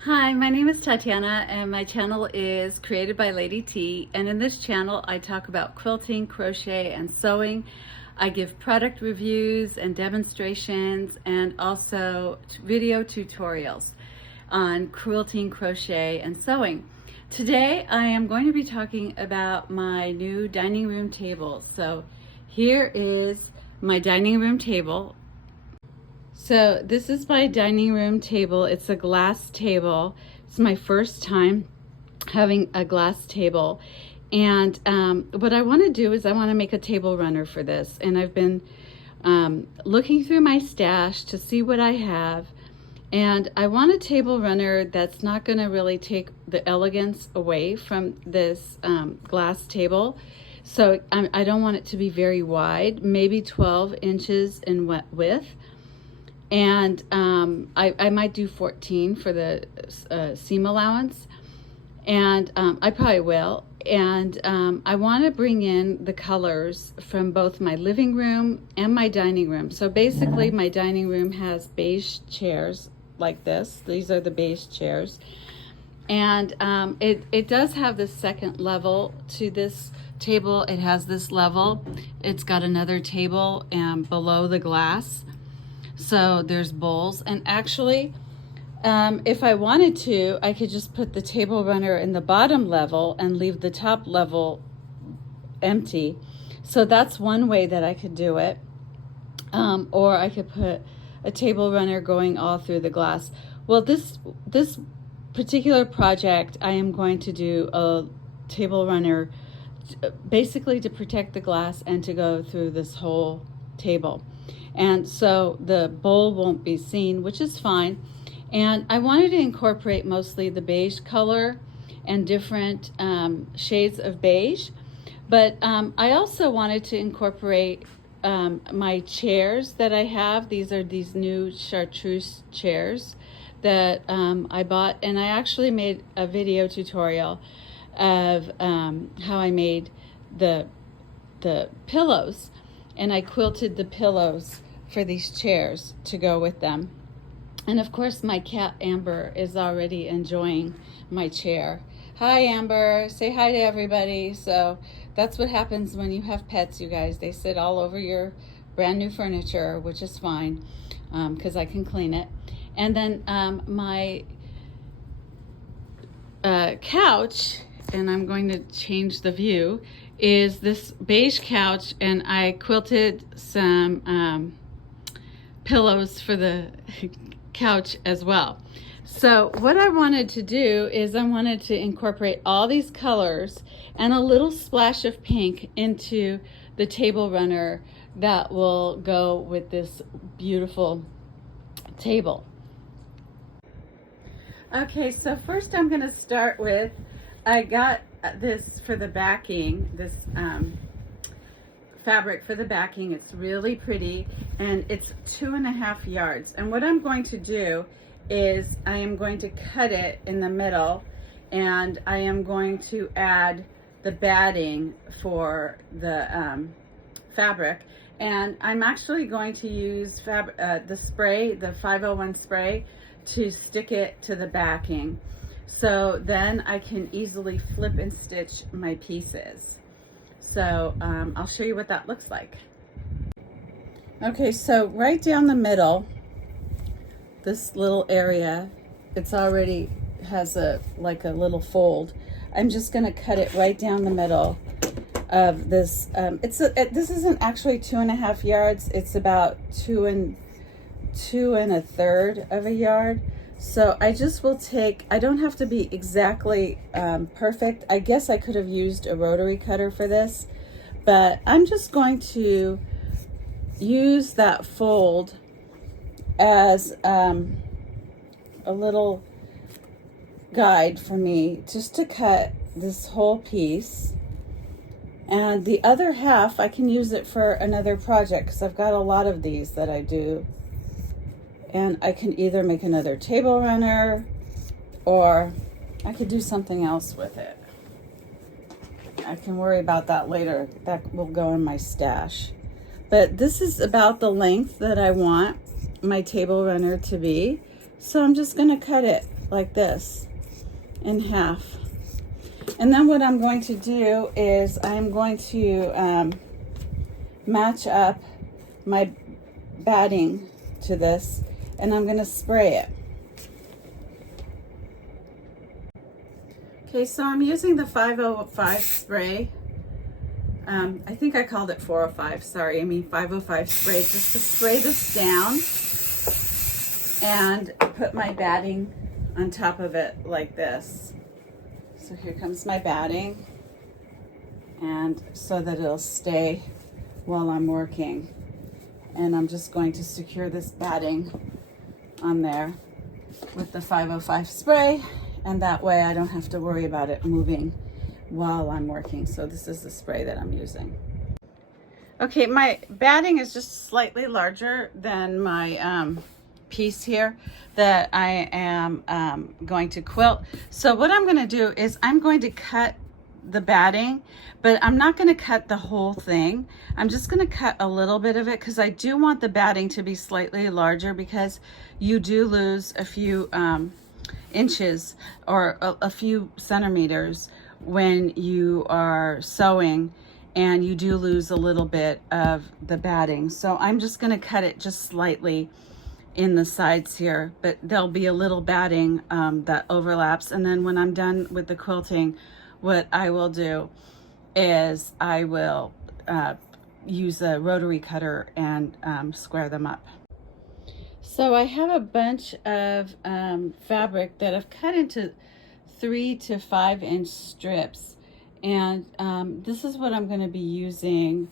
Hi, my name is Tatiana and my channel is Created by Lady T, and in this channel I talk about quilting, crochet, and sewing. I give product reviews and demonstrations and also video tutorials on quilting, crochet, and sewing. Today I am going to be talking about my new dining room table. So here is my dining room table. So this is my dining room table. It's a glass table. It's my first time having a glass table. And what I want to do is I want to make a table runner for this. And I've been looking through my stash to see what I have. And I want a table runner that's not going to really take the elegance away from this glass table. So I don't want it to be very wide, maybe 12 inches in width. And I might do 14 for the seam allowance, and I probably will. And I want to bring in the colors from both my living room and my dining room. So basically my dining room has beige chairs like this. These are the beige chairs. And it does have this second level to this table. It has this level. It's got another table below the glass. So there's bowls, and actually if I wanted to, I could just put the table runner in the bottom level and leave the top level empty. So that's one way that I could do it. Or I could put a table runner going all through the glass. Well, this particular project, I am going to do a table runner basically to protect the glass and to go through this whole table. And so the bowl won't be seen, which is fine. And I wanted to incorporate mostly the beige color and different shades of beige. But I also wanted to incorporate my chairs that I have. These are these new chartreuse chairs that I bought. And I actually made a video tutorial of how I made the pillows. And I quilted the pillows for these chairs to go with them. And of course my cat Amber is already enjoying my chair. Hi Amber, say hi to everybody. So that's what happens when you have pets, you guys. They sit all over your brand new furniture, which is fine because I can clean it. And then my couch, and I'm going to change the view, is this beige couch, and I quilted some pillows for the couch as well. So what I wanted to do is I wanted to incorporate all these colors and a little splash of pink into the table runner that will go with this beautiful table. Okay, so first I'm going to start with, I got this for the backing, this fabric for the backing. It's really pretty, and it's 2.5 yards. And what I'm going to do is I am going to cut it in the middle, and I am going to add the batting for the fabric. And I'm actually going to use the spray, the 501 spray, to stick it to the backing. So then I can easily flip and stitch my pieces. So I'll show you what that looks like. Okay, so right down the middle, this little area, it's already has like a little fold. I'm just going to cut it right down the middle of this. This isn't actually 2.5 yards. It's about 2 1/3 of a yard. So I just will take, I don't have to be exactly perfect. I guess I could have used a rotary cutter for this, but I'm just going to use that fold as a little guide for me just to cut this whole piece. And the other half, I can use it for another project because I've got a lot of these that I do. And I can either make another table runner, or I could do something else with it. I can worry about that later. That will go in my stash. But this is about the length that I want my table runner to be. So I'm just going to cut it like this in half. And then what I'm going to do is I'm going to match up my batting to this, and I'm going to spray it. Okay, so I'm using the 505 spray. I think I called it 405, sorry, I mean 505 spray, just to spray this down and put my batting on top of it like this. So here comes my batting, and so that it'll stay while I'm working. And I'm just going to secure this batting on there with the 505 spray, and that way I don't have to worry about it moving while I'm working. So this is the spray that I'm using. Okay, my batting is just slightly larger than my piece here that I am going to quilt. So what I'm going to do is I'm going to cut the batting, but I'm not going to cut the whole thing. I'm just going to cut a little bit of it because I do want the batting to be slightly larger, because you do lose a few inches or a few centimeters when you are sewing, and you do lose a little bit of the batting. So I'm just going to cut it just slightly in the sides here, but there'll be a little batting that overlaps. And then when I'm done with the quilting, what I will do is I will use a rotary cutter and square them up. So I have a bunch of fabric that I've cut into 3 to 5 inch strips, and this is what I'm going to be using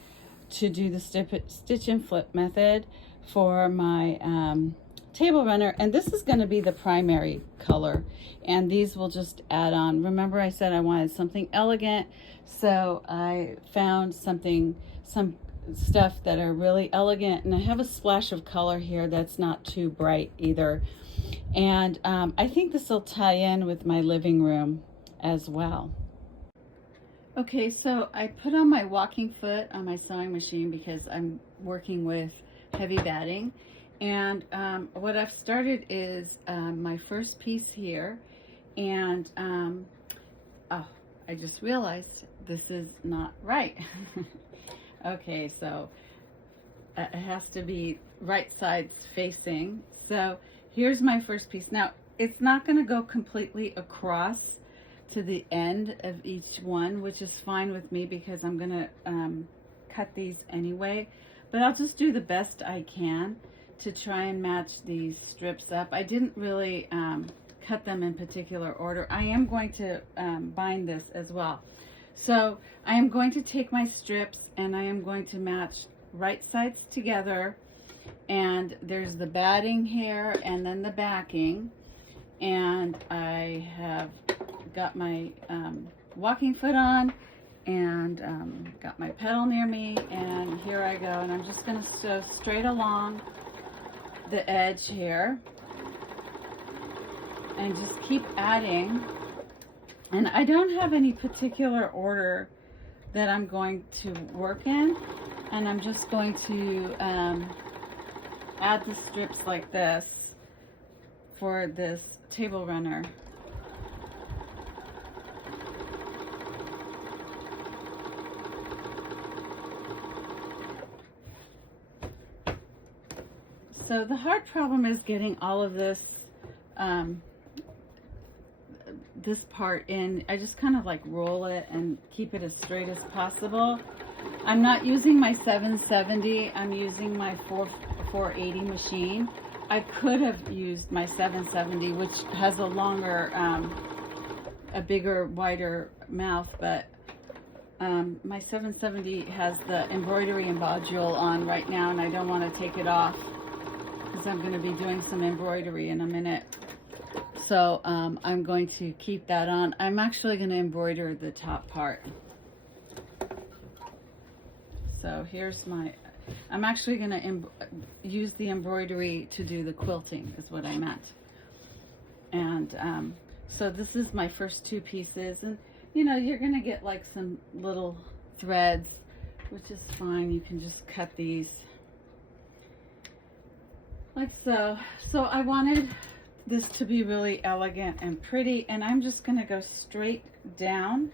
to do the stitch and flip method for my table runner. And this is going to be the primary color, and these will just add on. Remember I said I wanted something elegant, so I found some stuff that are really elegant, and I have a splash of color here that's not too bright either. And I think this will tie in with my living room as well. Okay, so I put on my walking foot on my sewing machine because I'm working with heavy batting. And what I've started is my first piece here. And oh, I just realized this is not right. Okay, so it has to be right sides facing. So here's my first piece. Now, it's not going to go completely across to the end of each one, which is fine with me because I'm going to cut these anyway. But I'll just do the best I can to try and match these strips up. I didn't really cut them in particular order. I am going to bind this as well. So I am going to take my strips and I am going to match right sides together, and there's the batting here and then the backing, and I have got my walking foot on and got my pedal near me, and here I go, and I'm just going to sew straight along the edge here and just keep adding. And I don't have any particular order that I'm going to work in, and I'm just going to add the strips like this for this table runner. So the hard problem is getting all of this this part in. I just kind of like roll it and keep it as straight as possible. I'm not using my 770, I'm using my 480 machine. I could have used my 770, which has a longer, a bigger, wider mouth, but my 770 has the embroidery module on right now, and I don't want to take it off because I'm going to be doing some embroidery in a minute. So I'm going to keep that on. I'm actually going to embroider the top part. So here's my, I'm actually going to use the embroidery to do the quilting is what I meant. And so this is my first two pieces, and you know, you're going to get like some little threads, which is fine. You can just cut these like so. So I wanted this to be really elegant and pretty, and I'm just going to go straight down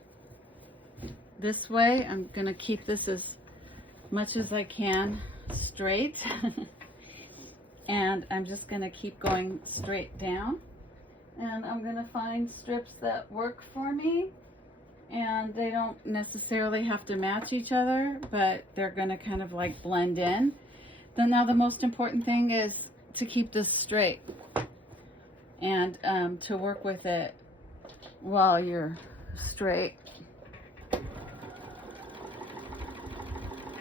this way. I'm going to keep this as much as I can straight. And I'm just going to keep going straight down, and I'm going to find strips that work for me, and they don't necessarily have to match each other, but they're going to kind of like blend in. Then now the most important thing is to keep this straight and to work with it while you're straight.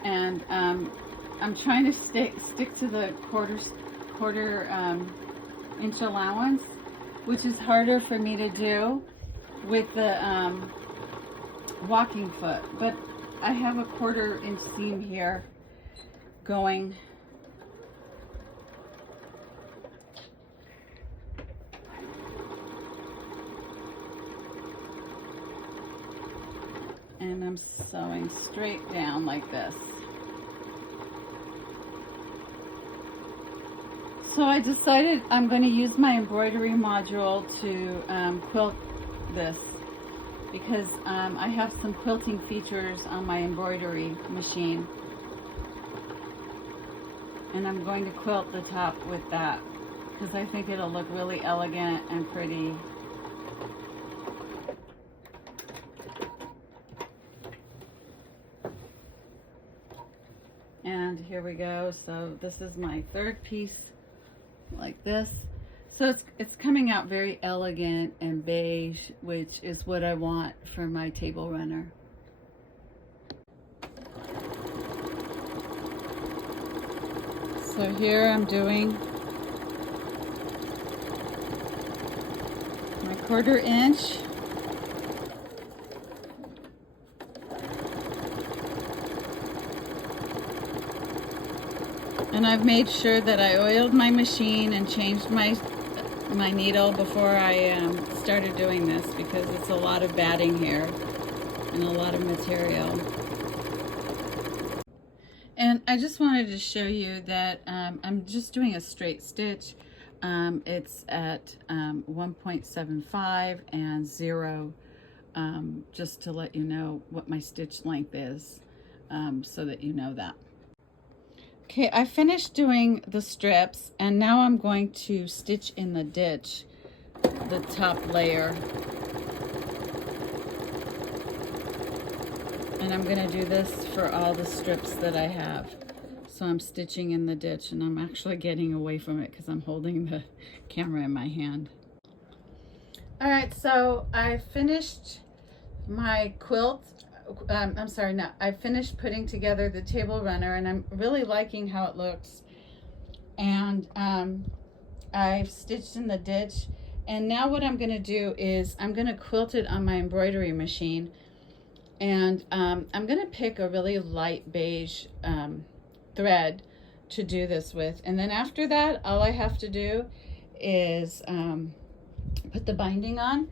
And I'm trying to stick to the quarter inch allowance, which is harder for me to do with the walking foot, but I have a 1/4 inch seam here going. And I'm sewing straight down like this. So I decided I'm going to use my embroidery module to quilt this, because I have some quilting features on my embroidery machine, and I'm going to quilt the top with that because I think it'll look really elegant and pretty. And here we go. So this is my 3rd piece, like this. So it's coming out very elegant and beige, which is what I want for my table runner. So here I'm doing my 1/4 inch. And I've made sure that I oiled my machine and changed my needle before I started doing this, because it's a lot of batting here and a lot of material. And I just wanted to show you that I'm just doing a straight stitch. It's at 1.75 and 0, just to let you know what my stitch length is, so that you know that. Okay, I finished doing the strips, and now I'm going to stitch in the ditch, the top layer. And I'm going to do this for all the strips that I have. So I'm stitching in the ditch, and I'm actually getting away from it because I'm holding the camera in my hand. All right, so I finished my quilt. I finished putting together the table runner, and I'm really liking how it looks. And I've stitched in the ditch, and now what I'm going to do is I'm going to quilt it on my embroidery machine. And I'm going to pick a really light beige thread to do this with. And then after that, all I have to do is put the binding on,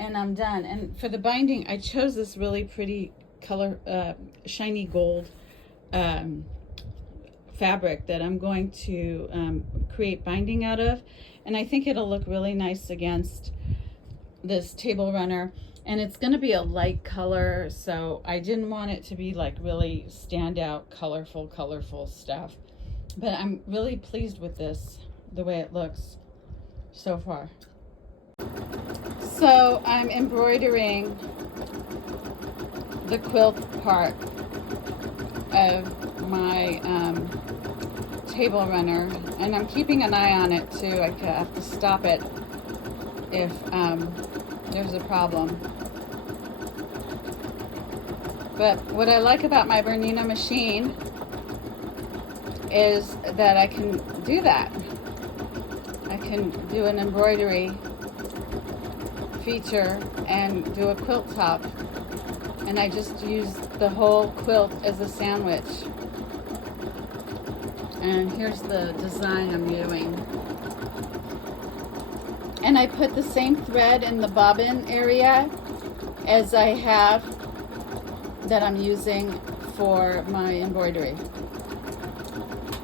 and I'm done. And for the binding, I chose this really pretty color, shiny gold fabric that I'm going to create binding out of. And I think it'll look really nice against this table runner. And it's going to be a light color, so I didn't want it to be like really standout, colorful stuff. But I'm really pleased with this, the way it looks so far. So I'm embroidering the quilt part of my table runner, and I'm keeping an eye on it too. I have to stop it if there's a problem. But what I like about my Bernina machine is that I can do that. I can do an embroidery feature and do a quilt top, and I just use the whole quilt as a sandwich. And here's the design I'm doing. And I put the same thread in the bobbin area as I have that I'm using for my embroidery.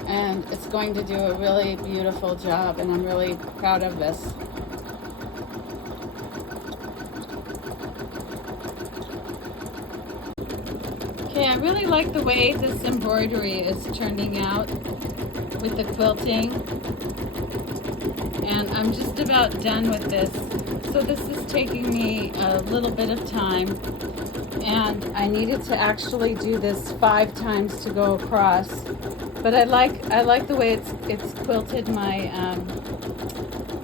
And it's going to do a really beautiful job, and I'm really proud of this. Okay, I really like the way this embroidery is turning out with the quilting. And I'm just about done with this. So this is taking me a little bit of time. And I needed to actually do this 5 times to go across. But I like the way it's quilted my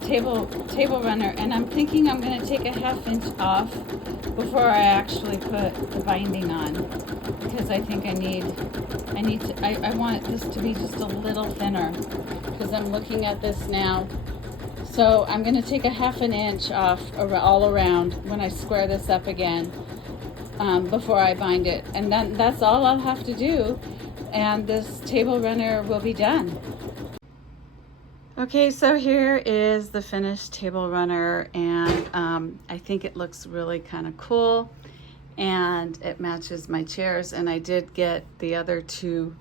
table runner, and I'm thinking I'm going to take a 1/2 inch off before I actually put the binding on, because I think I want this to be just a little thinner, because I'm looking at this now. So I'm going to take a 1/2 inch off all around when I square this up again, before I bind it, and then that's all I'll have to do, and this table runner will be done. Okay, so here is the finished table runner, and I think it looks really kind of cool, and it matches my chairs, and I did get the other 2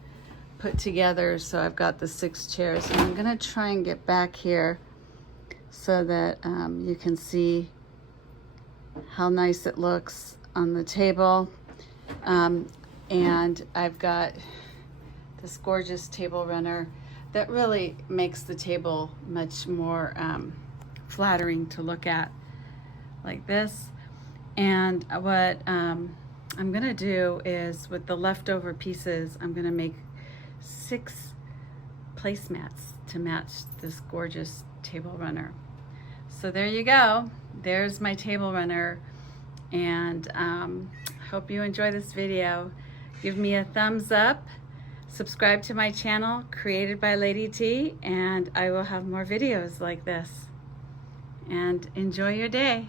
put together, so I've got the 6 chairs, and I'm gonna try and get back here so that you can see how nice it looks on the table. And I've got this gorgeous table runner that really makes the table much more flattering to look at, like this. And what I'm gonna do is, with the leftover pieces, I'm gonna make 6 placemats to match this gorgeous table runner. So there you go. There's my table runner, and hope you enjoy this video. Give me a thumbs up. Subscribe to my channel, Created by Lady T, and I will have more videos like this. And enjoy your day.